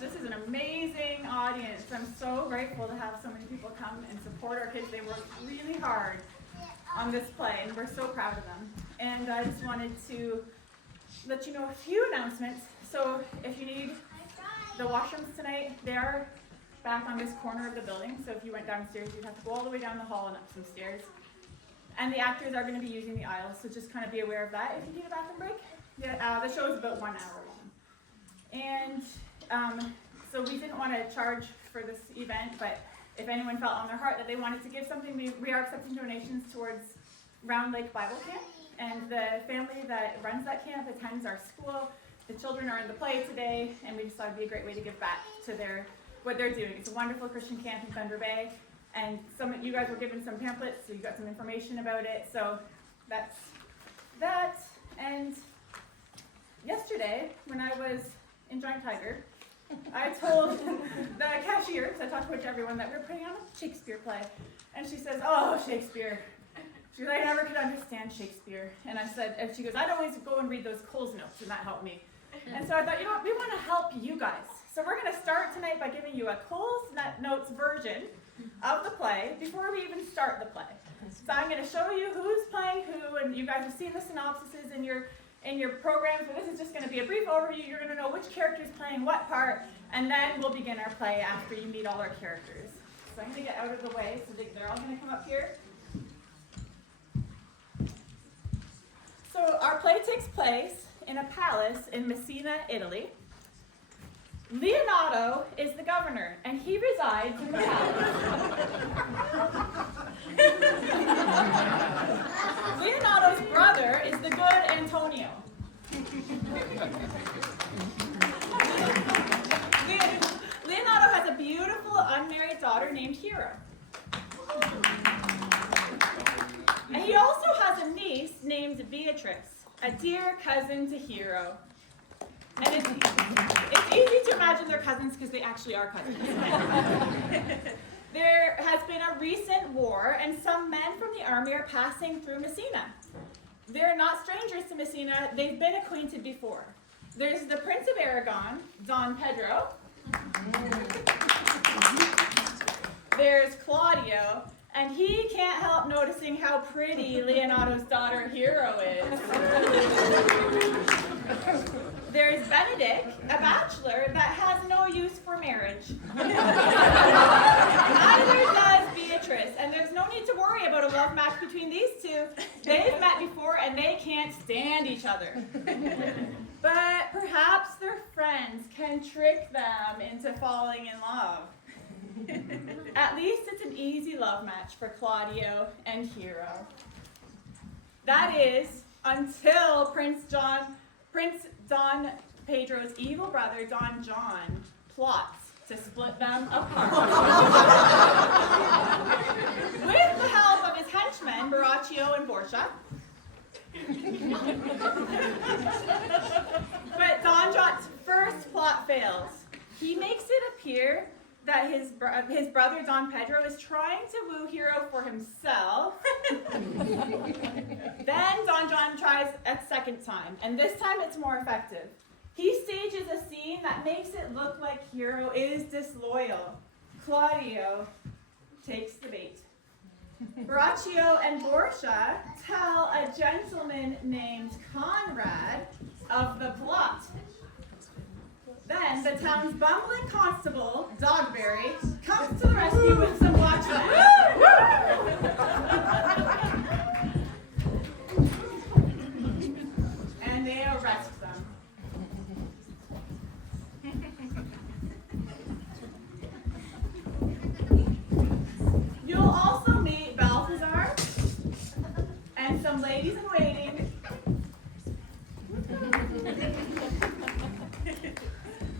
this is an amazing audience. I'm so grateful to have so many people come and support our kids. They worked really hard on this play, and we're so proud of them. And I just wanted to let you know a few announcements. So if you need the washrooms tonight, they are back on this corner of the building. So if you went downstairs, you'd have to go all the way down the hall and up some stairs. And the actors are going to be using the aisles, so just kind of be aware of that if you need a bathroom break. Yeah, the show is about 1 hour long. And so we didn't want to charge for this event, but if anyone felt on their heart that they wanted to give something, we are accepting donations towards Round Lake Bible Camp. And the family that runs that camp attends our school. The children are in the play today, and we just thought it'd be a great way to give back to what they're doing. It's a wonderful Christian camp in Thunder Bay, and you guys were given some pamphlets, so you got some information about it. So that's that. And yesterday, when I was in Giant Tiger, I told the cashier, because I talked about to everyone, that we were putting on a Shakespeare play. And she says, "Oh, Shakespeare." She goes, "I never could understand Shakespeare." And she goes, "I'd always go and read those Coles notes," and that helped me. And so I thought, you know what, we want to help you guys. So we're going to start tonight by giving you a Coles notes version of the play before we even start the play. So I'm going to show you who's playing who, and you guys have seen the synopsises in your programs, but this is just going to be a brief overview. You're going to know which character is playing what part, and then we'll begin our play after you meet all our characters. So I'm going to get out of the way so they're all going to come up here. So our play takes place in a palace in Messina, Italy. Leonardo is the governor, and he resides in the palace. Leonardo's brother is the good Antonio. Leonardo has a beautiful unmarried daughter named Hero. And he also has a niece named Beatrice, a dear cousin to Hero. And it's easy to imagine they're cousins because they actually are cousins. There has been a recent war, and some men from the army are passing through Messina. They're not strangers to Messina. They've been acquainted before. There's the Prince of Aragon, Don Pedro. There's Claudio, and he can't help noticing how pretty Leonardo's daughter Hero is. There's Benedict, a bachelor that has no use for marriage. Neither does Beatrice, and there's no need to worry about a love match between these two. They've met before and they can't stand each other. But perhaps their friends can trick them into falling in love. At least it's an easy love match for Claudio and Hero. That is, until Prince Don Pedro's evil brother, Don John, plots to split them apart. With the help of his henchmen, Baraccio and Borgia. But Don John's first plot fails. He makes it appear that his brother, Don Pedro, is trying to woo Hero for himself. Then Don John tries a second time, and this time it's more effective. He stages a scene that makes it look like Hero is disloyal. Claudio takes the bait. Baraccio and Borgia tell a gentleman named Conrad of the plot. Then the town's bumbling constable, Dogberry, comes to the rescue with some watchmen. And they arrest them. You'll also meet Balthazar and some ladies in waiting.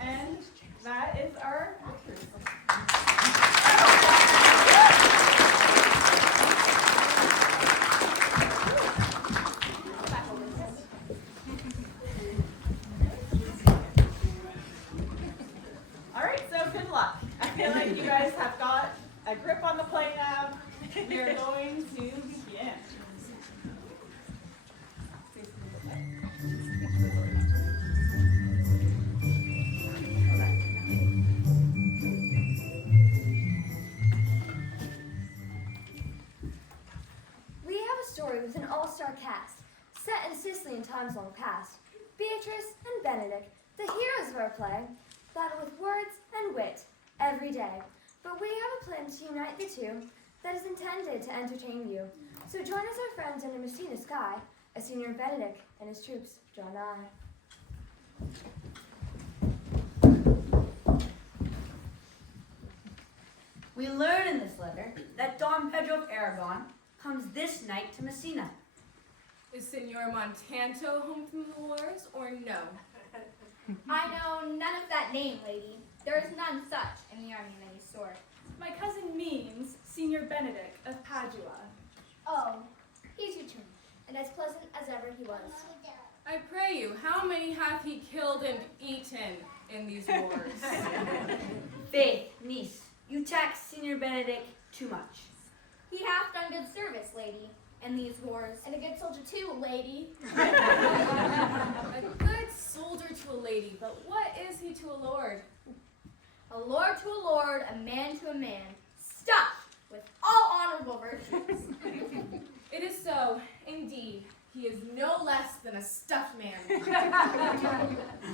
And that is our actors. All right, so good luck. I feel like you guys have got a grip on the play now. We're going to begin. times long past, Beatrice and Benedict, the heroes of our play, battle with words and wit every day. But we have a plan to unite the two that is intended to entertain you. So join us, our friends, under Messina sky, as Senior Benedict and his troops draw nigh. We learn in this letter that Don Pedro of Aragon comes this night to Messina. Is Senor Montanto home from the wars, or no? I know none of that name, lady. There is none such in the army of any sort. My cousin means Senior Benedict of Padua. Oh, he's returned, and as pleasant as ever he was. I pray you, how many hath he killed and eaten in these wars? Faith, niece, you tax Senior Benedict too much. He hath done good service, lady, in these wars, and a good soldier too, lady. A good soldier to a lady, but what is he to a lord? A lord to a lord, a man to a man, stuffed with all honorable virtues. It is so, indeed. He is no less than a stuffed man.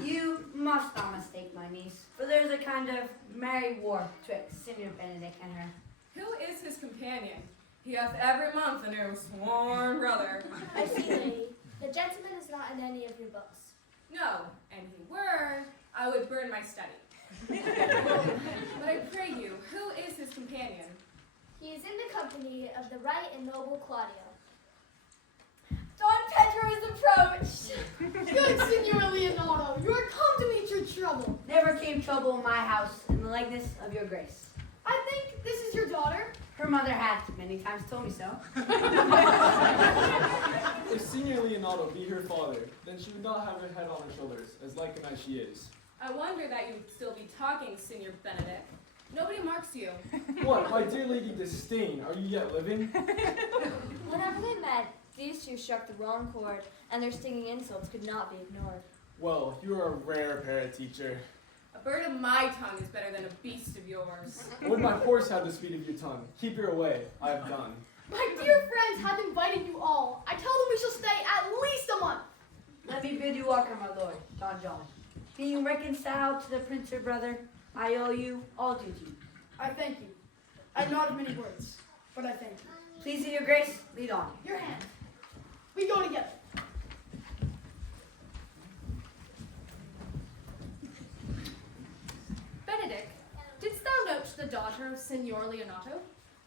You must not mistake my niece, for there's a kind of merry war twixt Senior Benedict and her. Who is his companion? He hath every month a new sworn brother. I see, lady. The gentleman is not in any of your books. No, and he were, I would burn my study. But I pray you, who is his companion? He is in the company of the right and noble Claudio. Don Pedro is approached. Good, Signor Leonardo. You are come to meet your trouble. Never came trouble in my house in the likeness of your grace. I think this is your daughter. Her mother hath many times told me so. If Senior Leonardo be her father, then she would not have her head on her shoulders, as like and as she is. I wonder that you would still be talking, Senor Benedict. Nobody marks you. What, my dear Lady Disdain, are you yet living? Whenever they met, these two struck the wrong chord, and their stinging insults could not be ignored. Well, you are a rare para-teacher. A bird of my tongue is better than a beast of yours. Would my horse have the speed of your tongue? Keep her away, I have done. My dear friends have invited you all. I tell them we shall stay at least a month. Let me bid you welcome, my lord, Don John. Being reconciled to the prince your brother, I owe you all duty. I thank you. I not of many words, but I thank you. Pleasing your grace, lead on. Your hand. We go together. Benedict, didst thou note the daughter of Senor Leonato?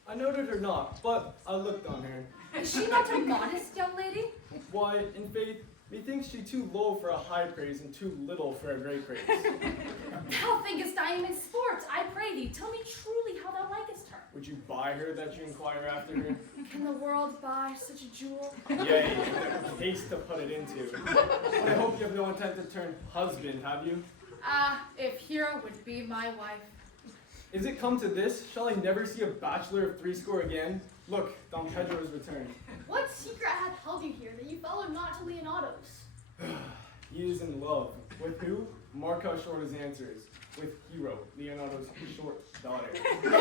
I noted her not, but I looked on her. Is she not a modest young lady? Why, in faith, methinks she too low for a high praise and too little for a great praise. Thou thinkest I am in sports, I pray thee, tell me truly how thou likest her. Would you buy her that you inquire after her? Can the world buy such a jewel? Yea, haste to put it into. But I hope you have no intent to turn husband, have you? Ah, if Hera would be my wife. Is it come to this? Shall I never see a bachelor of threescore again? Look, Don Pedro has returned. What secret hath held you here that you follow not to Leonardo's? He is in love. With who? Mark how short his answer is. With Hero, Leonardo's short daughter. Amen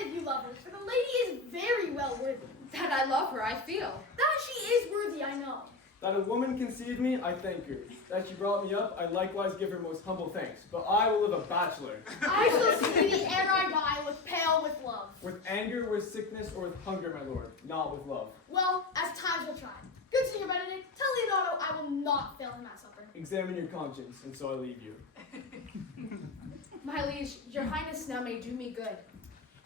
if you love her, for the lady is very well worthy. That I love her, I feel. That she is worthy, I know. That a woman conceived me, I thank her. That she brought me up, I likewise give her most humble thanks. But I will live a bachelor. I shall see thee ere I die, look pale with love. With anger, with sickness, or with hunger, my lord, not with love. Well, as times will try. Good Signor Benedict, tell Leonardo I will not fail him at supper. Examine your conscience, and so I leave you. My liege, your highness now may do me good.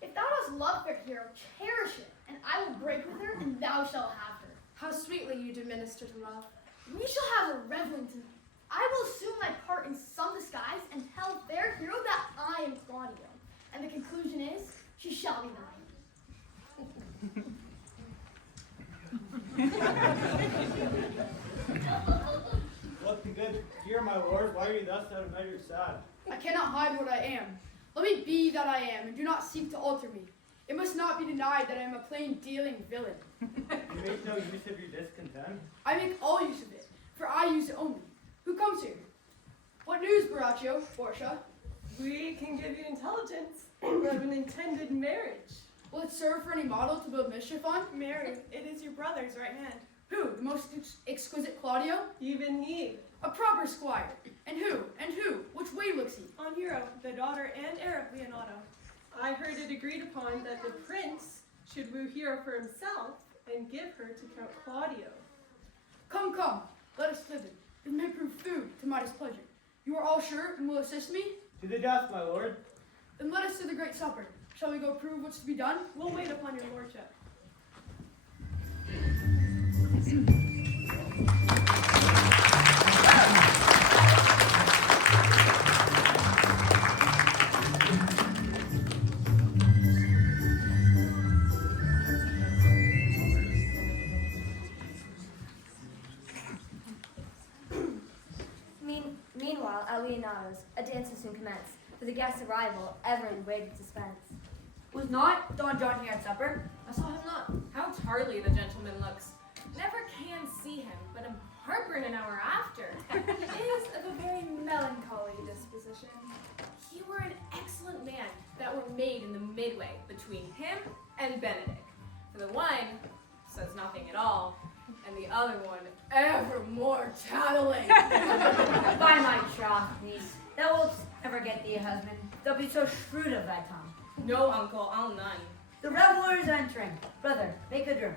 If thou dost love fair hero, cherish it, and I will break with her, and thou shalt have her. How sweetly you do minister to love. We shall have a revelling tonight. I will assume my part in some disguise and tell fair hero that I am Claudio. And the conclusion is, she shall be mine. What the good dear my lord, why are you thus out of measure sad? I cannot hide what I am. Let me be that I am, and do not seek to alter me. It must not be denied that I am a plain dealing villain. You make no use of your discontent. I make all use of it, for I use it only. Who comes here? What news, Baraccio, Portia? We can give you intelligence. We have an intended marriage. Will it serve for any model to build mischief on? Mary, it is your brother's right hand. Who? The most exquisite Claudio? Even he. A proper squire. And who? Which way looks he? On Hero, the daughter and heir of Leonardo. I heard it agreed upon that the prince should woo Hero for himself and give her to Count Claudio. Come, let us thither. It may prove food to my displeasure. You are all sure and will assist me? To the death, my lord. Then let us to the great supper. Shall we go prove what's to be done? We'll wait upon your lordship. Meanwhile, at Leonardo's, a dance will soon commence. For the guest's arrival, everyone waited in suspense. Was not Don John here at supper? I saw him not. How tardily the gentleman looks. Never can see him, but am heartburn an hour after. Is of a very melancholy disposition. He were an excellent man that were made in the midway between him and Benedict. For the one says nothing at all, and the other one evermore tattling. By my troth, niece, thou wilt ever get thee a husband. Thou be so shrewd of thy tongue. No, uncle, I'll none. The reveler is entering. Brother, make a drum.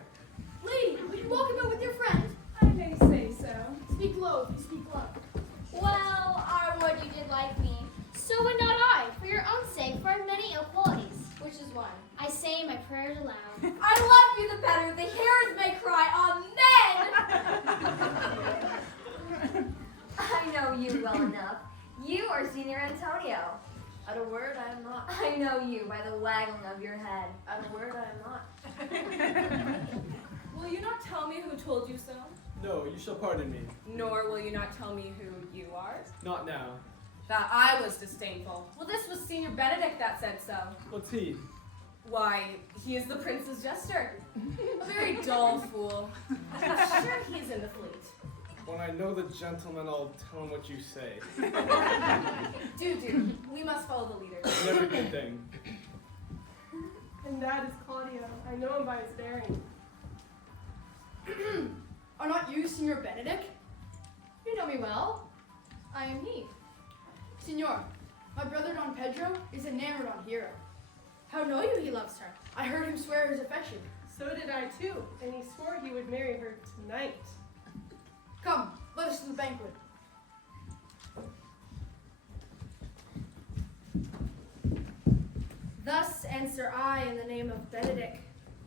Lady, would you walk about with your friend? I may say so. Speak low, if you speak low. Well, I would you did like me. So would not I, for your own sake, for I have many ill qualities. Which is one. I say my prayers aloud. I love you the better. The hearers may cry, Amen! I know you well enough. You are Senior Antonio. At a word, I am not. I know you by the wagging of your head. At a word, I am not. Will you not tell me who told you so? No, you shall pardon me. Nor will you not tell me who you are? Not now. That I was disdainful. Well, this was Senior Benedict that said so. What's he? Why, he is the prince's jester. A very dull fool. I'm sure he's in the fleet. When I know the gentleman, I'll tell him what you say. Do. We must follow the leader. Never good thing. And that is Claudio. I know him by his bearing. Are not you Signor Benedict? You know me well. I am he. Signor, my brother Don Pedro is enamored on Hero. How know you he loves her? I heard him swear his affection. So did I too, and he swore he would marry her tonight. Come, let us to the banquet. Thus answer I in the name of Benedict,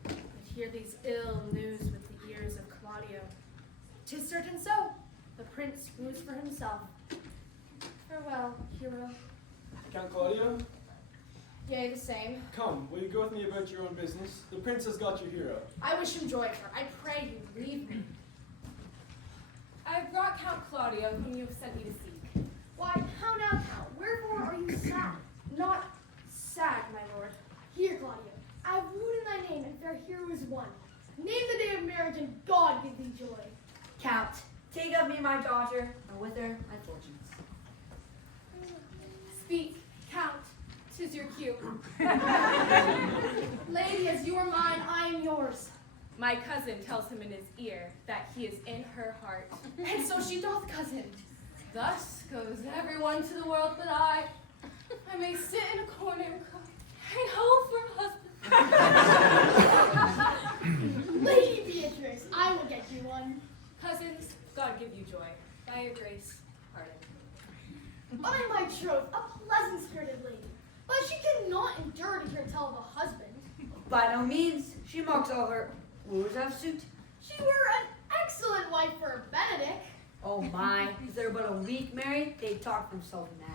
but hear these ill news with the ears of Claudio. 'Tis certain so, the prince woos for himself. Farewell, hero. Count Claudio? Yea, the same. Come, will you go with me about your own business? The prince has got your hero. I wish him joy, sir. I pray you, leave me. I have brought Count Claudio, whom you have sent me to seek. Why, how now, Count? Wherefore are you sad? Not sad, my lord. Here, Claudio, I have wooed in thy name, and fair hero is one. Name the day of marriage, and God give thee joy. Count, take of me my daughter, and with her my fortunes. Speak, Count. 'Tis your cue. Lady, as you are mine, I am yours. My cousin tells him in his ear that he is in her heart. And so she doth, cousin. Thus goes everyone to the world but I. I may sit in a corner and cry, I hope for a husband. Lady Beatrice, I will get you one. Cousins, God give you joy. By your grace, pardon. I, my troth, a pleasant-spirited lady, but she cannot endure to hear tell of a husband. By no means, she mocks all her wooers out of suit. She were an excellent wife for Benedict. Oh my, if they're but a week married, they talk themselves mad.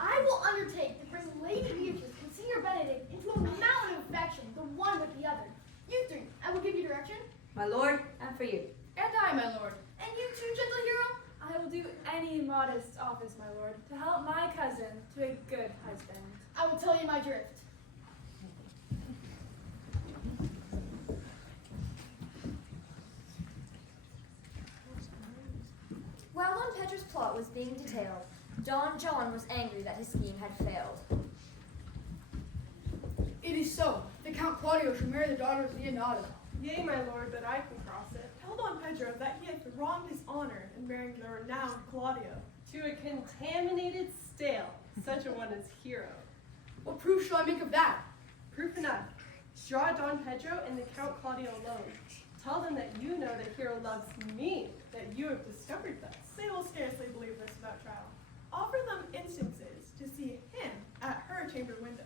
I will undertake to bring Lady Beatrice and Senior Benedict into a mountain of affection, the one with the other. You three, I will give you direction. My lord, and for you. And I, my lord. And you too, gentle hero. I will do any modest office, my lord, to help my cousin to a good husband. I will tell you my drift. While Don Pedro's plot was being detailed, Don John was angry that his scheme had failed. It is so. The that Count Claudio should marry the daughter of Leonardo. Yea, my lord, that I can cross it. Tell Don Pedro that he hath wronged his honor in marrying the renowned Claudio to a contaminated stale, such a one as Hero. What proof shall I make of that? Proof enough. Draw Don Pedro and the Count Claudio alone. Tell them that you know that Hero loves me, that you have discovered this. They will scarcely believe this without trial. Offer them instances to see him at her chamber window.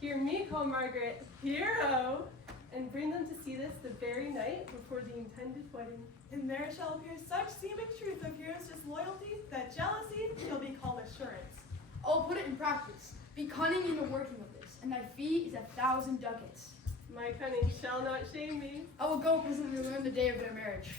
Hear me call Margaret Hero, and bring them to see this the very night before the intended wedding. And there shall appear such seeming truth of Hero's disloyalty that jealousy shall be called assurance. I will put it in practice. Be cunning in the working of this, and thy fee is 1,000 ducats. My cunning shall not shame me. I will go presently learn the day of their marriage.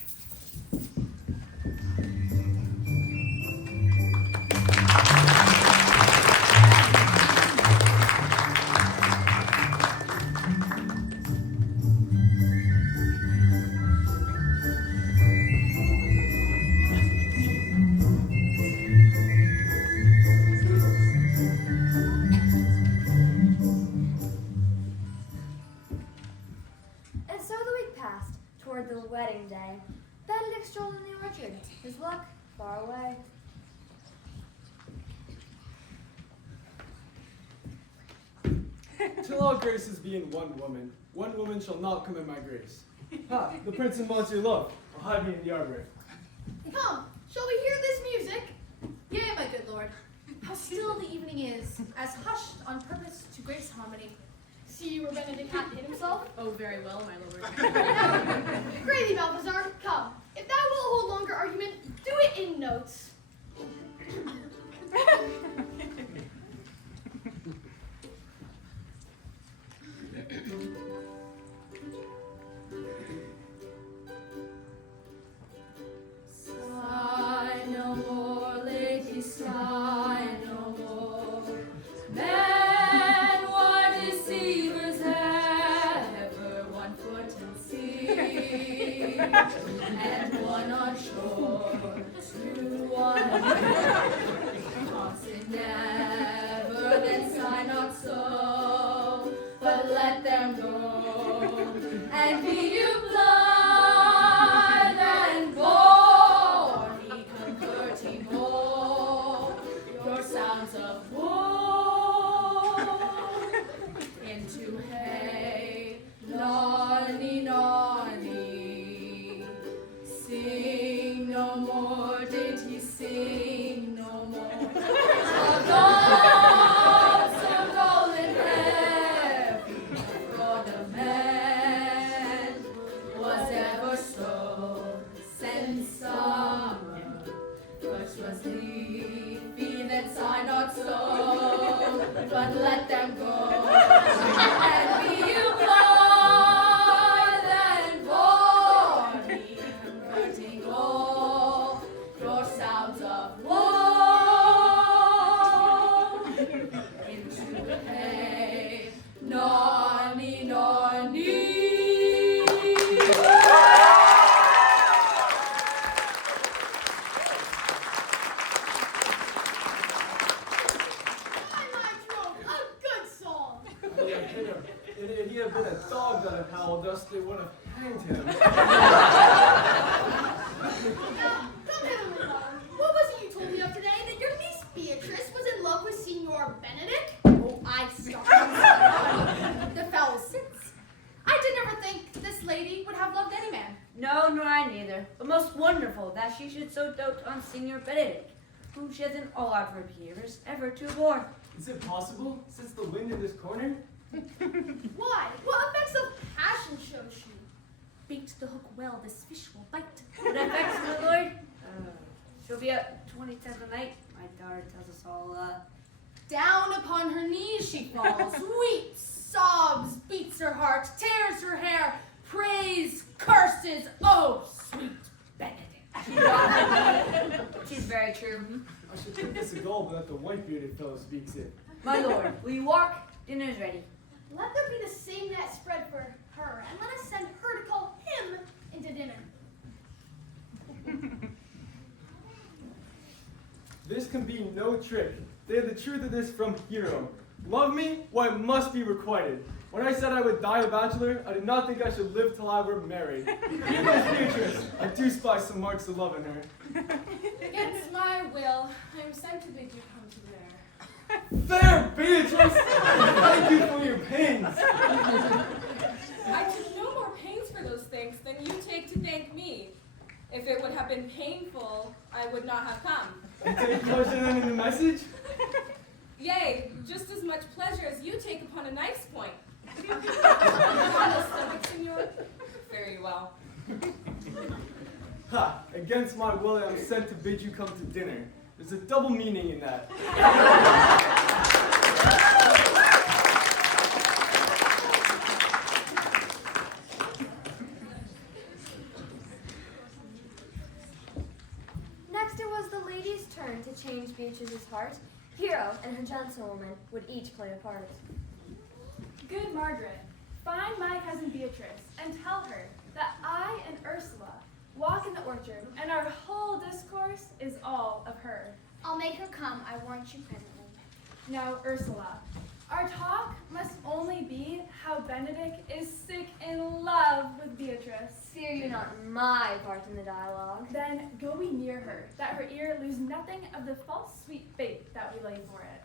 And so the week passed toward the wedding day. Benedict strolled in the orchard, his luck far away. Till all graces be in one woman shall not come in my grace. Ha, the prince and monsieur love. I'll hide me in the arbor. Come, shall we hear this music? Yea, my good lord. How still the evening is, as hushed on purpose to grace harmony. See where Benedict hath hid himself? Oh, very well, my lord. Grady Balthazar, come. If thou wilt hold longer argument, do it in notes. Sigh no more, lady, sigh no more. Men were deceivers ever, one foot in sea, and one on shore, two on land. Toss it never, then sigh not so, but let them go, and be you blind and born, converting your sounds of woe into hay, nonny, nonny. Sing no more, did he sing no more? Of gods of golden heaven, for the man was ever so since summer first was leafy, then sigh not so, but let them go, and be you blind and borny, converting all your sounds of woe into hay, nonny, nonny. If he had been a dog that had howled us, they would have hanged him. Now, come hither, my love. What was it you told me of today? That your niece Beatrice was in love with Signor Benedict? Oh, I stopped the fellow since. I did never think this lady would have loved any man. No, nor I neither. But most wonderful that she should so dote on Signor Benedict, whom she has in all outward appearance ever to abhor. Is it possible, since the wind in this corner? Why? What effects of passion shows she? Bait the hook well, this fish will bite. What effects, my lord? She'll be up 20 times a night. My daughter tells us all, Down upon her knees she falls, weeps, sobs, beats her heart, tears her hair, prays, curses, oh, sweet Benedict. She's very true. I should think this a goal, but that the white-bearded fellow speaks it. My lord, will you walk? Dinner's ready. Let there be the same net spread for her, and let us send her to call him into dinner. This can be no trick. They have the truth of this from Hero. Love me? Well, it must be requited. When I said I would die a bachelor, I did not think I should live till I were married. Even Miss Beatrice, I do spy some marks of love in her. Against my will, I am sent to bid you come to there. There, Beatrice! Thank you for your pains. I took no more pains for those things than you take to thank me. If it would have been painful, I would not have come. You take pleasure then in the message? Yea, just as much pleasure as you take upon a knife's point. Upon the stomach, senor? Very well. Ha! Against my will, I am sent to bid you come to dinner. There's a double meaning in that. Next it was the lady's turn to change Beatrice's heart. Hero and her gentlewoman would each play a part. Good Margaret, find my cousin Beatrice and tell her that I and Ursula walk in the orchard and our whole discourse is all of her. I'll make her come, I warrant you presently. Now, Ursula, our talk must only be how Benedict is sick in love with Beatrice. Fear you not my part in the dialogue. Then go we near her, that her ear lose nothing of the false sweet faith that we lay for it.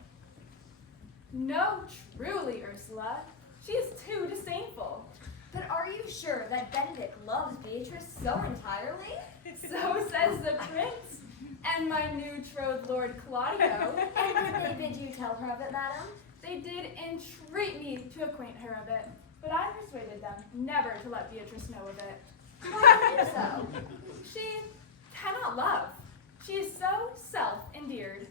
No, truly, Ursula, she is too disdainful. But are you sure that Benedict loves Beatrice so entirely? So says the prince, and my new betrothed Lord Claudio. And did they bid you tell her of it, madam? They did entreat me to acquaint her of it, but I persuaded them never to let Beatrice know of it. Why do you so? She cannot love. She is so self-endeared.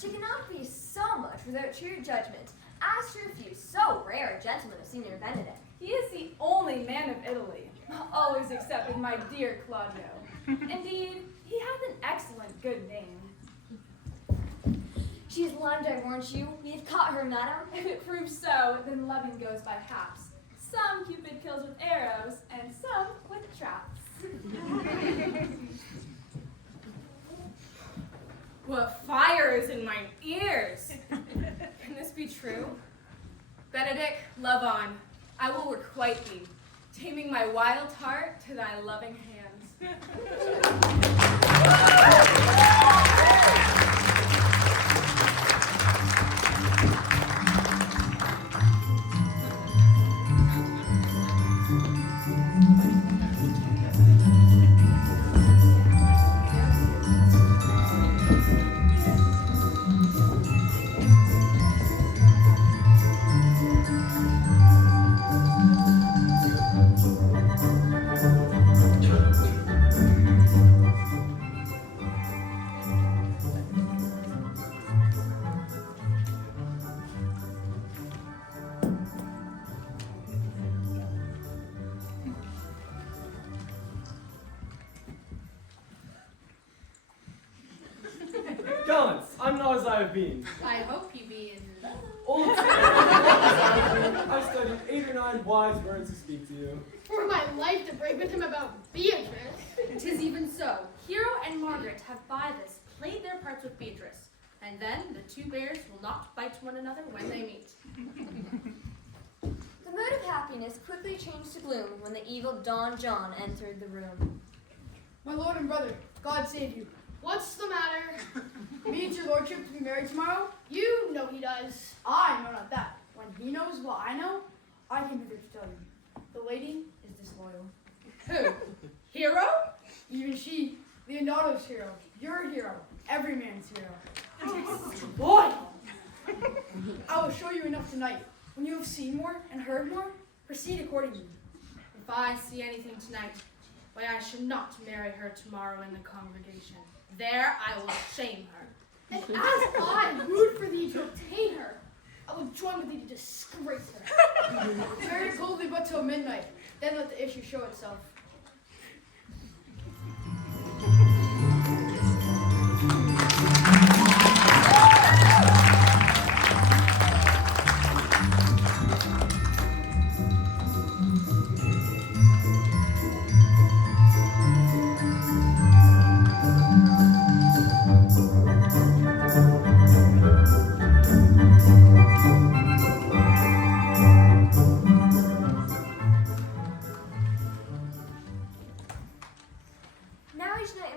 She cannot be so much without true judgment, as to refuse so rare a gentleman of Senior Benedict. He is the only man of Italy, always excepting my dear Claudio. Indeed, he has an excellent good name. She is limed, I warrant you. We have caught her, madam. If it proves so, then loving goes by haps. Some Cupid kills with arrows, and some with traps. What fire is in mine ears? Can this be true? Benedict, love on. I will requite thee, taming my wild heart to thy loving hands. Gallants, I'm not as I have been. I hope you be in love. Old I've studied 8 or 9 wise words to speak to you. For my life to break with him about Beatrice. 'Tis even so. Hero and Margaret have by this played their parts with Beatrice, and then the two bears will not bite one another when they meet. The mood of happiness quickly changed to gloom when the evil Don John entered the room. My lord and brother, God save you. What's the matter? Means your lordship to be married tomorrow? You know he does. I know not that. When he knows what I know, I came hither to tell you. The lady is disloyal. Who? Hero? Even she, Leonardo's hero, your hero, every man's hero. Boy! I will show you enough tonight. When you have seen more and heard more, proceed accordingly. If I see anything tonight, why I should not marry her tomorrow in the congregation. There I will shame her. And as I root for thee to obtain her, I will join with thee to disgrace her. Very coldly but till midnight, then let the issue show itself.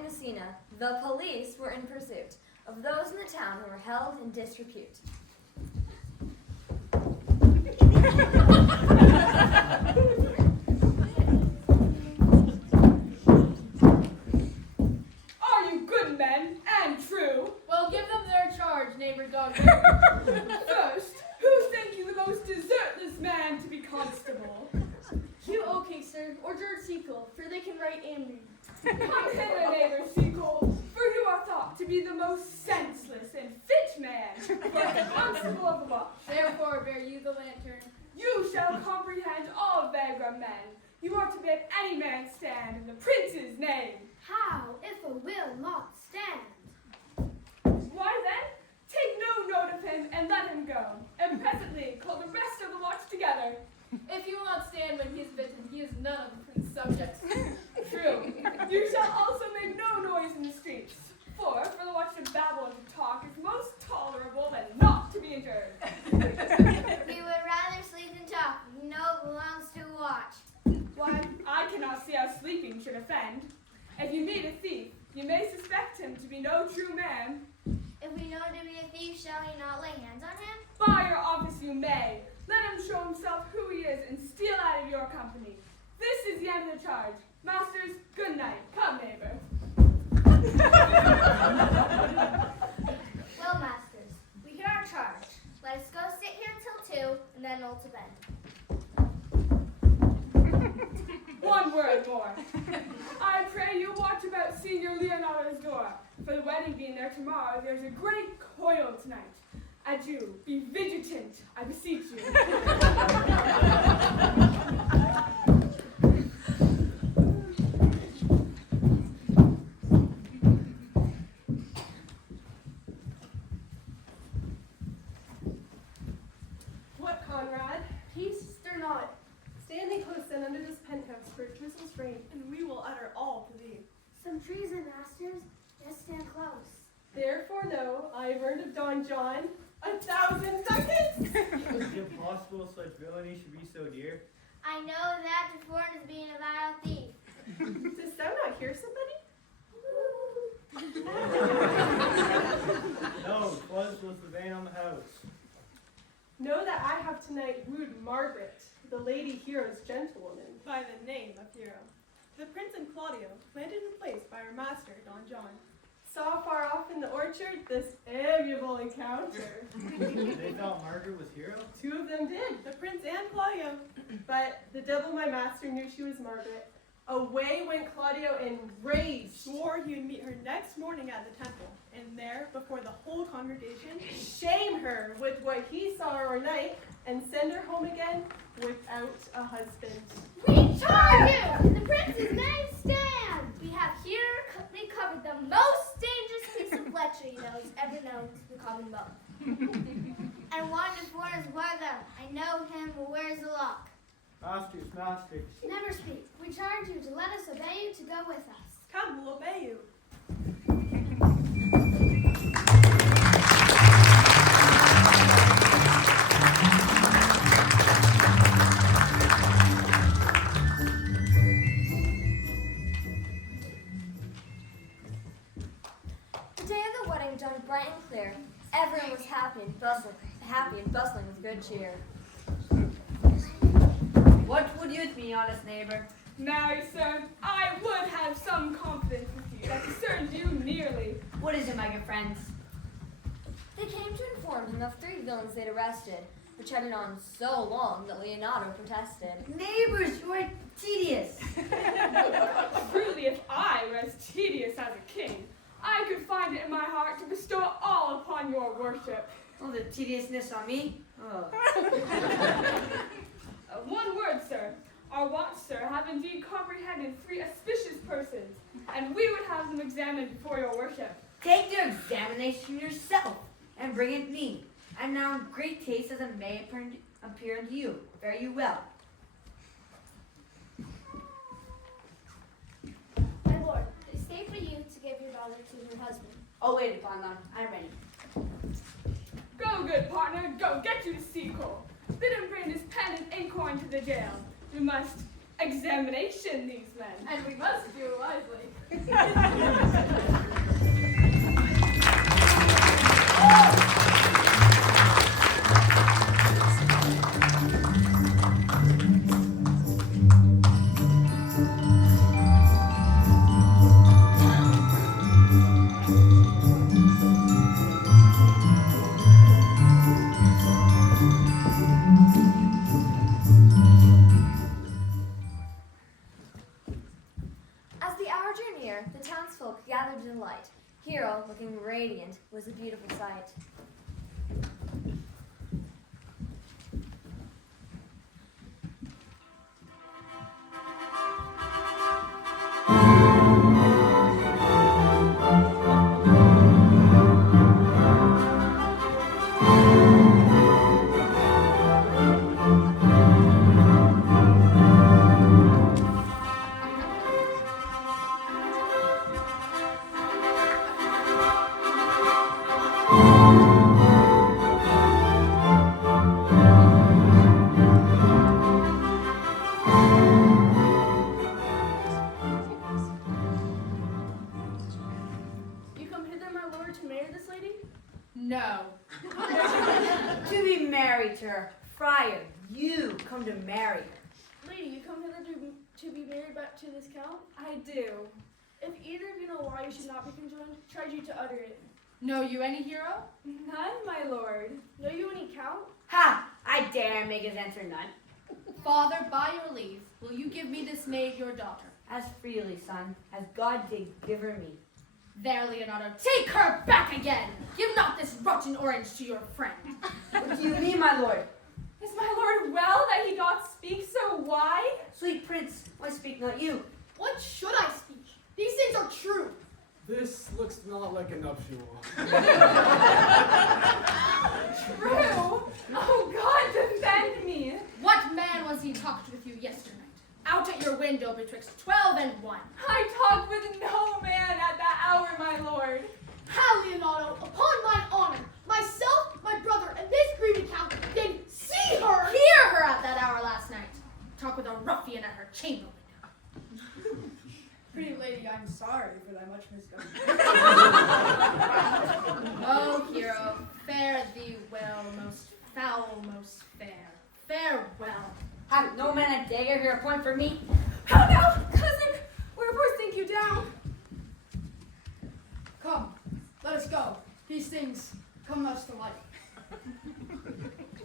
Messina, the police were in pursuit of those in the town who were held in disrepute. Are you good men and true? Well, give them their charge, neighbor dog. First, who think you the most desertless man to be constable? You okay, sir, or George Sequel, for they can write in me. Come hither, neighbor Sequel, for you are thought to be the most senseless and fit man for the constable of the watch. Therefore, bear you the lantern. You shall comprehend all vagrant men. You are to bid any man stand in the prince's name. How if a will not stand? Why then, take no note of him and let him go, and presently call the rest of the watch together. If you will not stand when he is bitten, he is none of the prince's subjects. True. You shall also make no noise in the streets, for the watch to babble and to talk is most tolerable than not to be endured. We would rather sleep than talk. We know it belongs to a watch. Why, I cannot see how sleeping should offend. If you meet a thief, you may suspect him to be no true man. If we know to be a thief, shall we not lay hands on him? By your office you may. Let him show himself who he is and steal out of your company. This is the end of the charge. Masters, good night. Come, neighbor. Well, masters, We hear our charge. let us go sit here till 2 and then roll to bed. One word more. I pray you watch about Senior Leonardo's door. For the wedding being there tomorrow, there's a great coil tonight. Adieu. Be vigilant, I beseech you. What, Conrad? Peace, stir not. Stand thee close then under this penthouse for it drizzles rain, and we will utter all to thee. Some treason, masters. Yes, stand close. Therefore know, I have earned of Don John 1,000 ducats. Is it impossible such villainy should be so dear? I know that to foreign is being a vile thief. Dost thou not hear somebody? No, 'twas was the vein on the house. Know that I have tonight wooed Margaret, the lady hero's gentlewoman. By the name of Hero. The prince and Claudio, planted in place by our master, Don John. Saw far off in the orchard this amiable encounter. They thought Margaret was Hero? 2 of them did, The prince and Claudio. but the devil my master knew she was Margaret. Away went Claudio enraged. Swore he would meet her next morning at the temple, and there, before the whole congregation, Shame her with what he saw her night, and send her home again without a husband. We charge you! The prince's name stands! We have here recovered the most dangerous piece of lechery that was ever known to the Commonwealth. And one to foreign's weather. I know him who wears a lock. Masters, masters. Never speak. We charge you to let us obey you to go with us. come, we'll obey you. The day of the wedding dawned bright and clear. Everyone was happy and bustling with good cheer. What would you with me, honest neighbor? Marry, sir, I would have some confidence with you that concerns you nearly. What is it, my good friends? They came to inform him of 3 villains they'd arrested, which had been on so long that Leonardo protested. Neighbors, you are tedious. Truly, if I were as tedious as a king, I could find it in my heart to bestow all upon your worship. Oh, the tediousness on me? Oh. One word, sir. Our watch, sir, have indeed comprehended 3 auspicious persons, and we would have them examined before your worship. Take their examination yourself, and bring it me. And now in great taste as it may appear unto you. Fare you well. My lord, it is safe for you to give your daughter to her husband. Oh, wait upon them. I'm ready. Go, good partner, go, get you to Seacole. Bid him bring his pen and inkhorn to the jail. We must examination, these men. And we must do it wisely. As the hour drew near, the townsfolk gathered in delight. Hero, looking radiant, was a beautiful sight. You come hither, my lord, to marry this lady? No. To be married to her. Friar, you come to marry her. Lady, you come hither to be married back to this count? I do. If either of you know why you should not be conjoined, charge you to utter it. Know you any hero? None, my lord. Know you any count? Ha! I dare make his answer none. Father, by your leave, will you give me this maid your daughter? As freely, son, as God did give her me. There, Leonardo, take her back again! Give not this rotten orange to your friend. What do you mean, my lord? Is my lord well that he doth speak so wide? Sweet prince, why speak not you? What should I speak? These things are true. This looks not like a nuptial. True. Oh, God, defend me. What man was he talked with you yesternight? Out at your window betwixt 12 and 1. I talked with no man at that hour, my lord. How, Leonardo, upon mine honor, myself, my brother, and this greedy count did see her. Hear her at that hour last night. Talk with a ruffian at her chamber window. Pretty lady, I'm sorry for that much misgovernment. Oh, hero, fare thee well, most foul, most fair. Farewell. Have no man a dagger here a point for me? How now, cousin? Wherefore sink you down? Come, let us go. These things come us to light.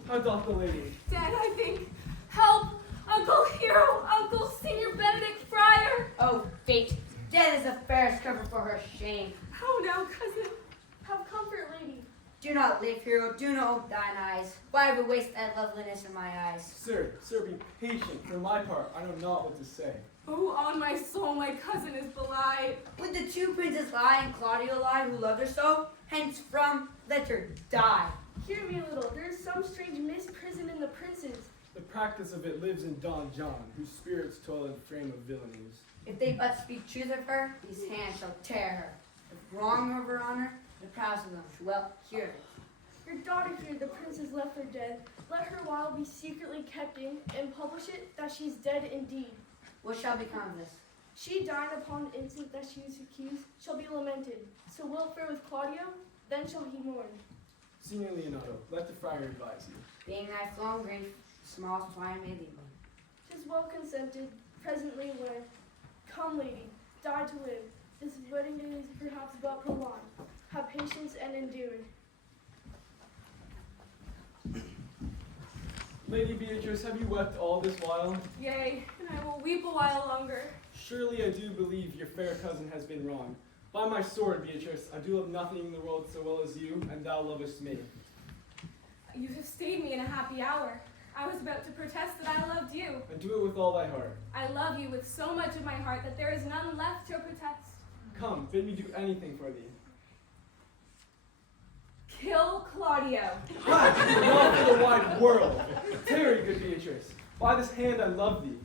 How doth the lady? Dead, I think. Help! Uncle Hero! Uncle Senior Benedict Friar! Oh, fate, death is the fairest cover for her shame. How now, cousin? Have comfort, lady. Do not live, hero, do not open thine eyes. Why would waste that loveliness in my eyes? Sir, be patient. For my part, I know not what to say. Oh, on my soul, my cousin is belied. Would the two princes lie and Claudio lie who loved her so? Hence from, let her die. Hear me a little. There is some strange misprison in the princes. The practice of it lives in Don John, whose spirits toil in frame of villainies. If they but speak truth of her, these hands shall tear her. If wrong of her honor, the proud of them shall well hear it. Your daughter here, the princess left for dead. Let her while be secretly kept in, and publish it that she's dead indeed. What shall become of this? She dying upon the instant that she was accused shall be lamented. So will fare with Claudio, then shall he mourn. Senior Leonardo, let the friar advise you. Being lifelong grief, small swine may leave them. 'Tis well consented, presently wed. Come, lady, die to live. This wedding day is perhaps but prolonged. Have patience and endure. Lady Beatrice, have you wept all this while? Yea, and I will weep a while longer. Surely I do believe your fair cousin has been wrong. By my sword, Beatrice, I do love nothing in the world so well as you, and thou lovest me. You have stayed me in a happy hour. I was about to protest that I loved you. And do it with all thy heart. I love you with so much of my heart that there is none left to protest. Come, bid me do anything for thee. Kill Claudio. Right, not for the wide world. Tarry, good Beatrice. By this hand I love thee.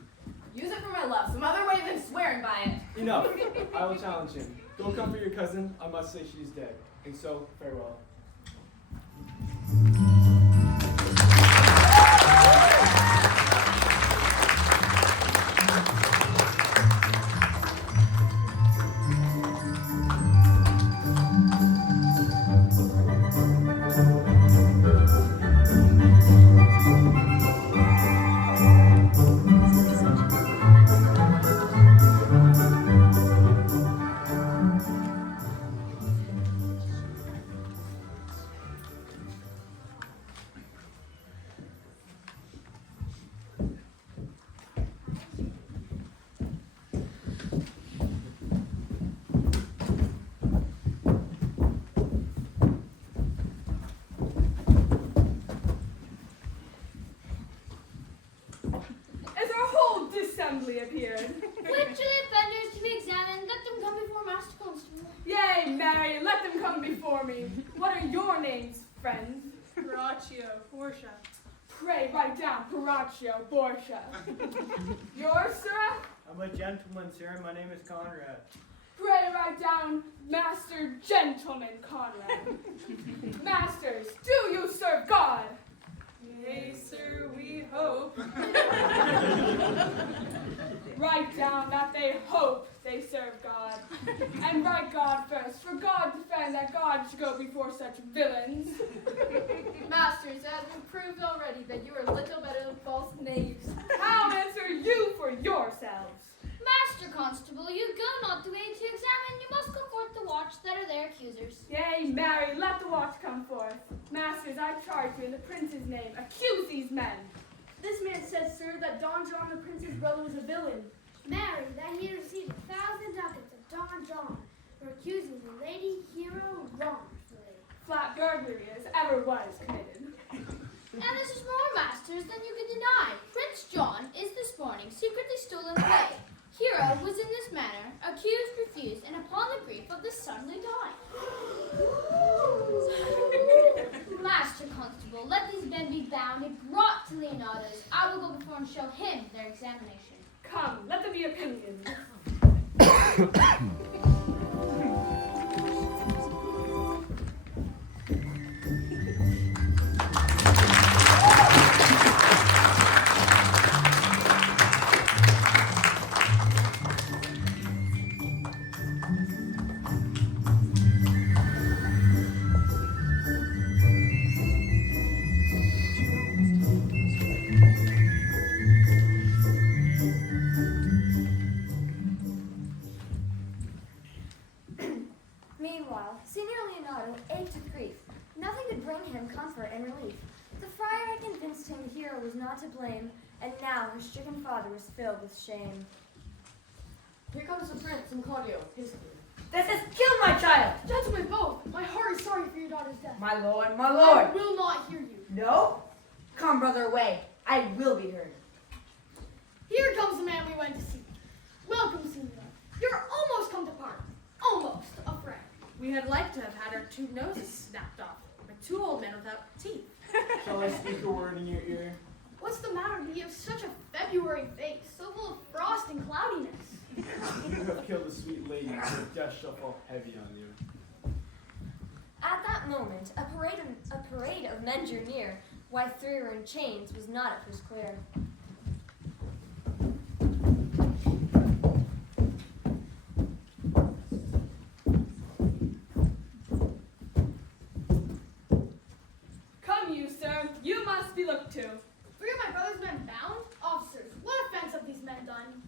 Use it for my love, some other way than swearing by it. Enough. I will challenge him. Go comfort your cousin. I must say she is dead. And so, farewell. Nay, let them come before me. What are your names, friends? Horatio, Portia. Pray write down Horatio Borgia. Yours, sir? I'm a gentleman, sir. My name is Conrad. Pray write down Master Gentleman Conrad. Masters, do you serve God? Yea, sir, we hope. Write down that they hope they serve God. And write God first, for God defend that God should go before such villains. Masters, it has been proved already that you are little better than false knaves. How answer you for yourselves? Master Constable, you go not the way to examine. You must come forth to watch that are their accusers. Yea, marry, let the watch come forth. Masters, I charge you in the prince's name, accuse these men. This man says, sir, that Don John, the prince's brother, was a villain. Marry, that he received 1,000 ducats of Don John for accusing the lady hero wrongfully. Flat burglary as ever was committed. And this is more, masters, than you can deny. Prince John is this morning secretly stolen away. Hero was in this manner accused, refused, and upon the grief of this suddenly died. Master Constable, let these men be bound and brought to Leonardo's. I will go before and show him their examination. Come, let them be opinions. Meanwhile, Signor Leonardo ached with grief. Nothing could bring him comfort and relief. The friar had convinced him Hero was not to blame, and now her stricken father was filled with shame. Here comes the prince and Claudio, his This has killed my child! Gentlemen both, my heart is sorry for your daughter's death. My lord, my I lord! will not hear you. No? Come, brother, away. I will be heard. Here comes the man we went to see. Welcome, Signor. You're almost come to part. Almost a friend. We had liked to have had our two noses snapped off, but two old men without teeth. Shall I speak a word in your ear? What's the matter? You have such a February face, so full of frost and cloudiness. You have killed a sweet lady, so death shall fall heavy on you. At that moment, a parade of men drew near. Why three were in chains was not at first clear. Come you, sir, you must be looked to. Three of my brother's men bound? Officers, what offense have these men done?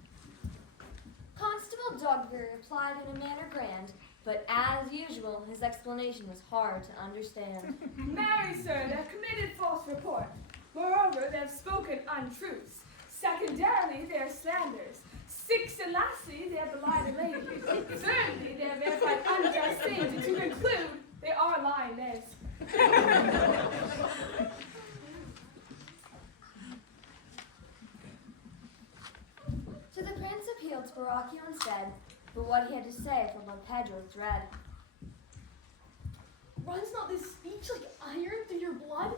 Constable Dogberry replied in a manner grand, but as usual, his explanation was hard to understand. Marry, sir, they have committed false report. Moreover, they have spoken untruths. Secondarily, they are slanders. Sixth and lastly, they have belied a lady. Thirdly, they have verified unjust things, and to conclude, they are lying theirs. To the prince appealed to Baracchio instead, but what he had to say filled Don Pedro with dread. Runs not this speech like iron through your blood?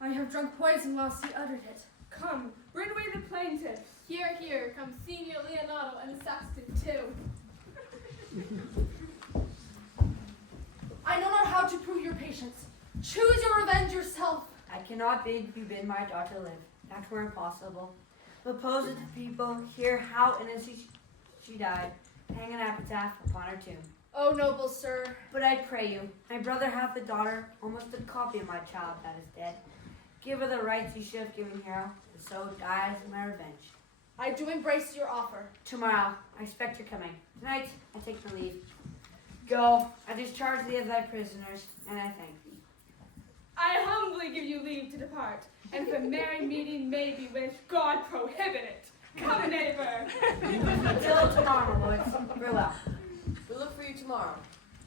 I have drunk poison whilst he uttered it. Come, bring away the plaintiffs. Here, here, come Senior Leonardo and the Saxton too. I know not how to prove your patience. Choose your revenge yourself. I cannot bid you bid my daughter live. That were impossible. But pose it to people, hear how innocent she died. Hang an epitaph upon her tomb. Oh, noble sir. But I pray you, my brother hath a daughter, almost a copy of my child that is dead. Give her the rights you should have given Hero, and so dies my revenge. I do embrace your offer. Tomorrow, I expect your coming. Tonight, I take my leave. Go, I discharge thee of thy prisoners, and I thank thee. I humbly give you leave to depart, and for merry meeting may be wished, God prohibit it. Come, neighbor. Till tomorrow, my lords. Farewell. We'll look for you tomorrow.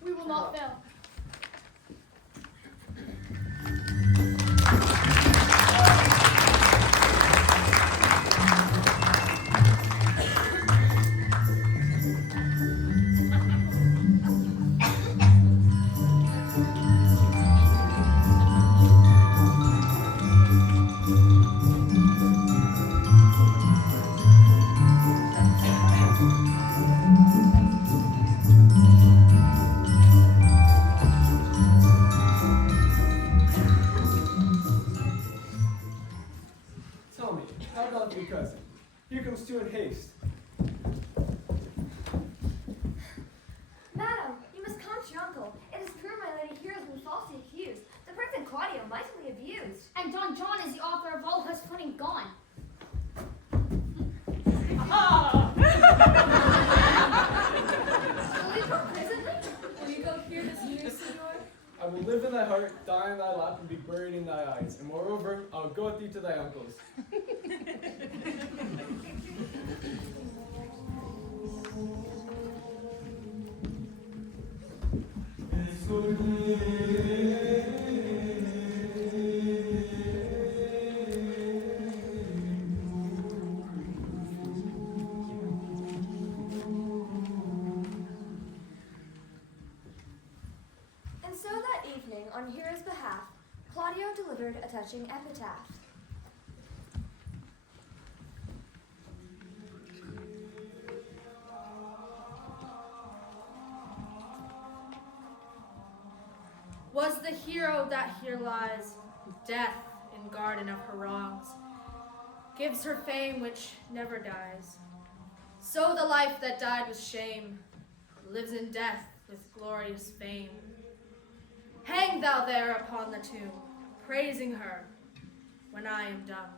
We will not fail. and Don John is the author of all who has fun and gone. Will you come presently? Will you go hear this news, Senor? I will live in thy heart, die in thy lap, and be buried in thy eyes. And moreover, I'll go with thee to thy uncle's. And so that evening, on Hero's behalf, Claudio delivered a touching epitaph. Was the hero that here lies, death in garden of her wrongs, gives her fame which never dies. So the life that died with shame lives in death with glorious fame. Hang thou there upon the tomb, praising her when I am done.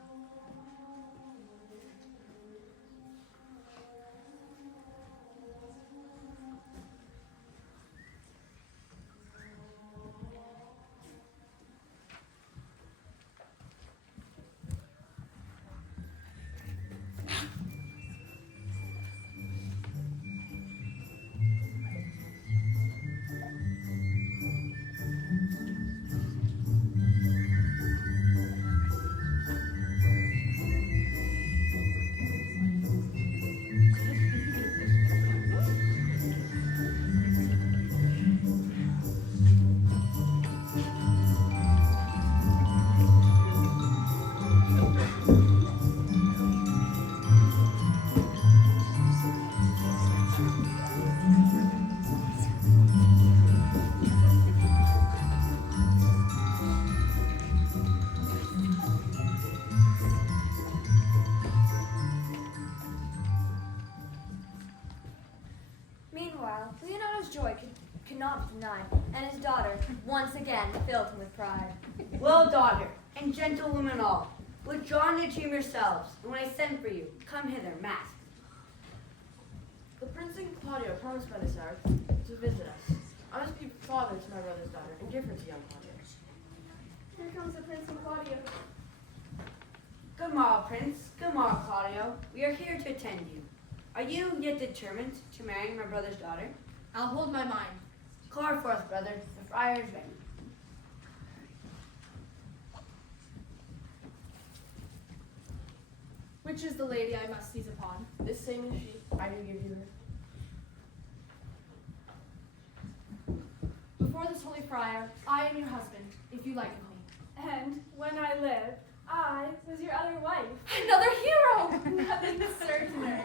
Meanwhile, Leonardo's joy could not be denied, and his daughter once again filled him with pride. Well, daughter, and gentlewomen all, withdraw into chamber yourselves, and when I send for you, come hither, masked. The Prince and Claudio promised by this hour to visit us. I must be father to my brother's daughter and give her to young Claudio. Here comes the Prince and Claudio. Good morrow, Prince. Good morrow, Claudio. We are here to attend you. Are you yet determined to marry my brother's daughter? I'll hold my mind. Call forth, brother. The friar is ready. Which is the lady I must seize upon? This same is she. I do give you her. Before this holy friar, I am your husband, if you like of me. And when I lived, I was your other wife. Another hero! Nothing certainer.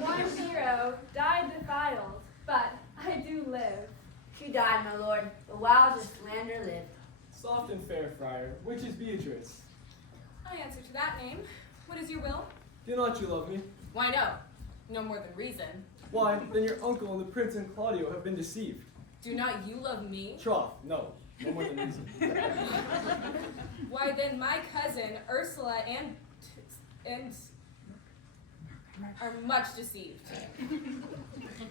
One hero died defiled, but I do live. She died, my lord, but while the slander lived. Soft and fair, friar, which is Beatrice? I answer to that name. What is your will? Do not you love me? Why no? No more than reason. Why, then your uncle and the Prince and Claudio have been deceived. Do not you love me? Troth, no. No more than reason. Why then my cousin Ursula and are much deceived.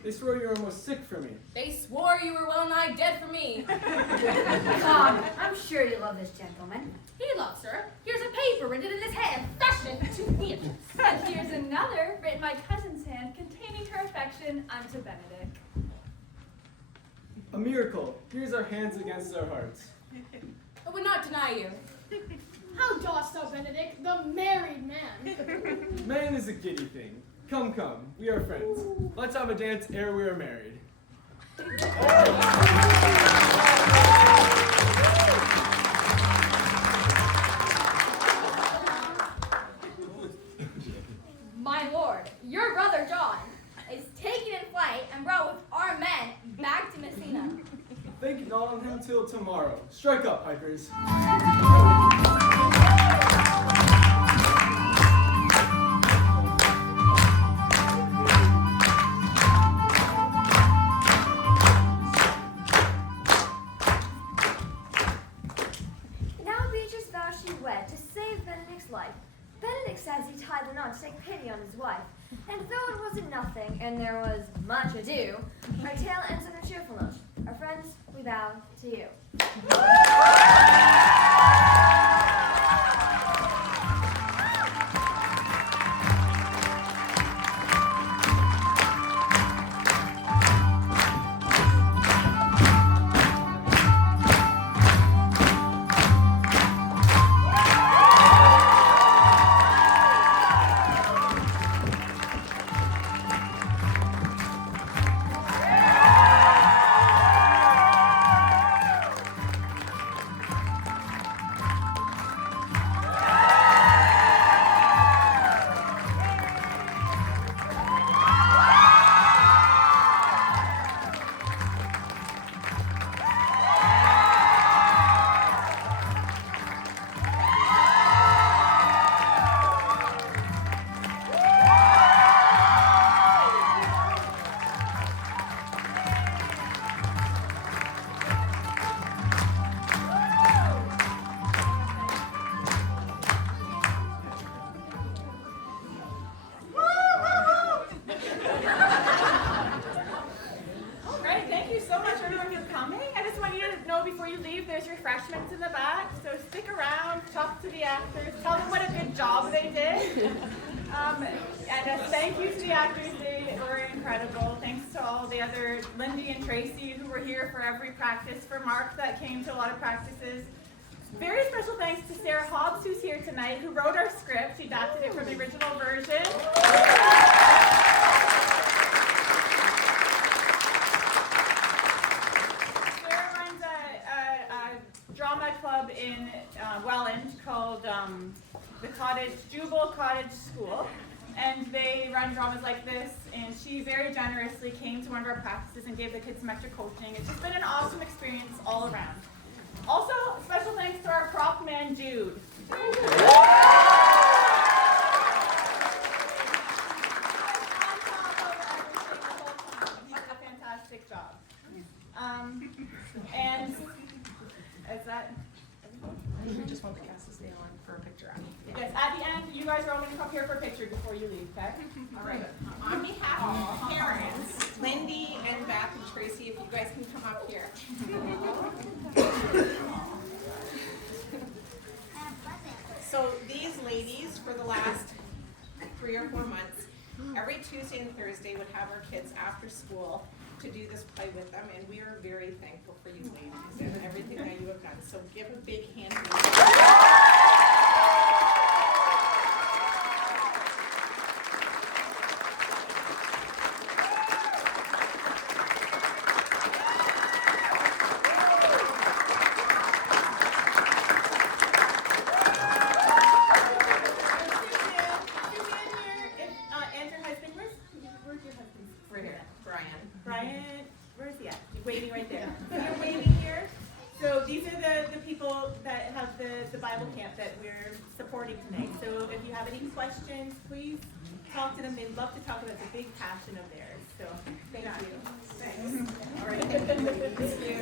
They swore you were almost sick for me. They swore you were well nigh dead for me. Come, I'm sure you love this gentleman. He loves her. Here's a paper written in his hand, fashioned to Beatrice. And here's another written in my cousin's hand containing her affection unto Benedict. A miracle. Here's our hands against our hearts. I would not deny you. How dost thou, Benedict, the married man? Man is a giddy thing. Come, come, we are friends. Let's have a dance ere we are married. My lord, your brother John is taken in flight and brought with our men back to Messina. Think not on him till tomorrow. Strike up, pipers. Now Beatrice vows she wed on to take pity on his wife. And though it wasn't nothing, and there was much ado, our tale ends on a cheerful note. Our friends, we bow to you. refreshments in the back, so stick around, talk to the actors, tell them what a good job they did. And a thank you to the actors, they were incredible. Thanks to all the other, Lindy and Tracy, who were here for every practice, for Mark that came to a lot of practices. Very special thanks to Sarah Hobbs, who's here tonight, who wrote our script. She adapted it from the original version. Sarah runs a drama club in Welland called the Jubal Cottage School. And they run dramas like this, and she very generously came to one of our practices and gave the kids some extra coaching. It's just been an awesome experience all around. Also, special thanks to our prop man, Jude. He's a fantastic job. And is that? We just want the cast to stay on for a picture. Yes, at the end, you guys are all going to come here for a picture before you leave, okay? All right. On behalf of parents, Lindy and Beth and Tracy, if you guys can come up here. So these ladies, for the last 3 or 4 months, every Tuesday and Thursday would have our kids after school to do this play with them, and we are very thankful for you ladies and everything that you have done. So give a big hand to them. So if you have any questions, please talk to them. They'd love to talk about the big passion of theirs. So thank you. Thanks. All right. Thank you.